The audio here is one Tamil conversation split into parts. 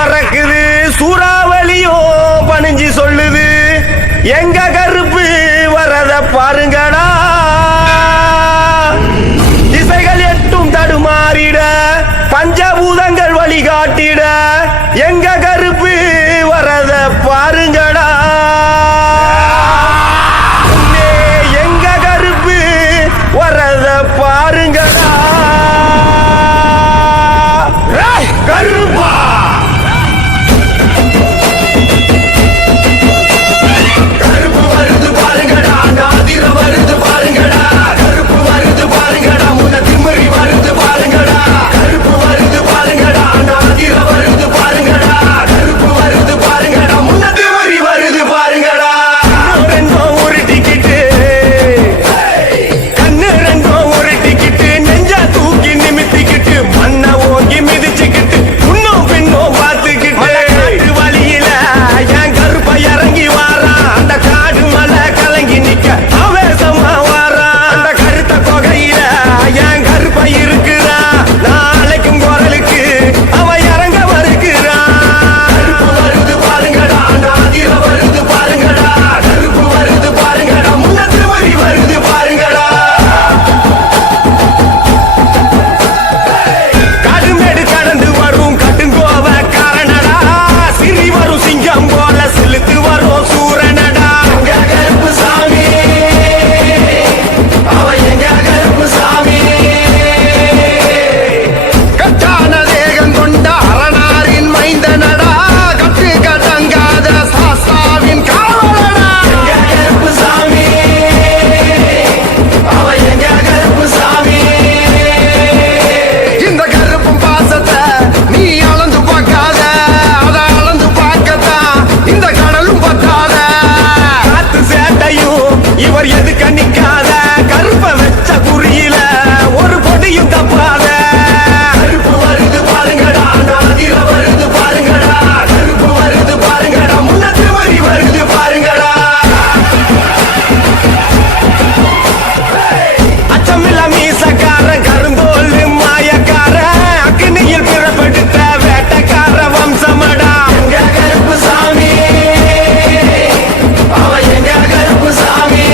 பறக்குது சூறாவளியோ பணிஞ்சு சொல்லுது எங்க கருப்பு வரத பாருங்கடா திசைகள் எட்டும் தடுமாறிட பஞ்சபூதங்கள் வழிகாட்டிட எங்க கருப்பு வரத பாருங்கடா எங்க கருப்பு வரத பாருங்கடா கருப்பா கருப்பு வருது பாருங்கடா நாதிர வருது பாருங்கடா கருப்பு வருது பாருங்கடா முன்ன திமிரி வருது பாருங்கடா கருப்பு வருது பாருங்கடா நாதிர வருது பாருங்கடா கருப்பு வருது பாருங்கடா முன்ன திமிரி வருது பாருங்கடா ரெண்டும் ஒரு டிக்கெட்டு கண்ணு ரெண்டும் ஒரு டிக்கெட்டு நெஞ்ச தூக்கி நிமித்திக்கிட்டு மண்ண ஓங்கி மிதிச்சுக்கிட்டு முன்னும் பின்னும் பார்த்துக்கிட்டு வழியில என் கருப்பை இறங்கி வாரான் அந்த காடு மலை கலங்கி நிக்க ஆவேசமா வாரான் அந்த கருத்த கொகையில என் கருப்பை இருக்குறான் நாளைக்கும் குரலுக்கு அவன் இறங்க வருகிறான் கருப்பு வருது பாருங்கடா நாதிர வருது பாருங்கடா கருப்பு வருது பாருங்கடா முன்னத்து வரி வருது பாருங்கடா காடுமேடு கடந்து வரும் கட்டுங்கோவ காரணடா சிறி வரும் சிங்கம் போல செலுத்து வரும் சூரனடா எங்க கருப்பு சாமி அவ எங்க கருப்பு சாமி கட்டான தேகம் கொண்ட அரணாரின் மைந்தனடா கட்டு கட்டங்காத சாஸ்தாவின் காவலடா எங்க கருப்பு சாமி அவ எங்க கருப்பு சாமி இந்த கருப்பும் பாசத்தை நீ அளந்து பார்க்காத அதை அளந்து பார்க்கத்தான் இந்த கடலும் பத்தாத காத்து சேட்டையும் இவர் எதுக்க நிக்காத கருப்ப வச்ச குறியில ஒரு பொடியும் தப்பாத கருப்பு வருது பாருங்கடா நாதிர வருது பாருங்கடா கருப்பு வருது பாருங்கடா முன்னத்து வரி வருது பாருங்கடா அச்சமில்ல மீசக்கார கருந்தோல் மாயக்கார அக்னியில் பிறப்பெடுத்த வேட்டக்கார வம்சமடா எங்க கருப்பு சாமி அவ எங்க கருப்பு சாமி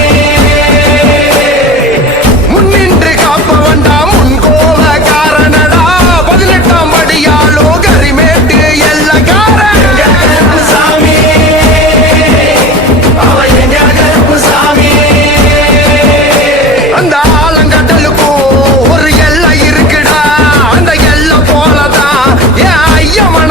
முன்னின்று காப்பவன்டா முன்கோவ காரணடா 18ஆம் படியாலோ கரிமேட்டு எல்லக்கார எங்க கருப்பு சாமி அவ எங்க கருப்பு சாமி அந்த ஆலங்கடலுக்கும் ஒரு எல்லை இருக்குடா அந்த எல்லை போலதான் என் ஐயமன்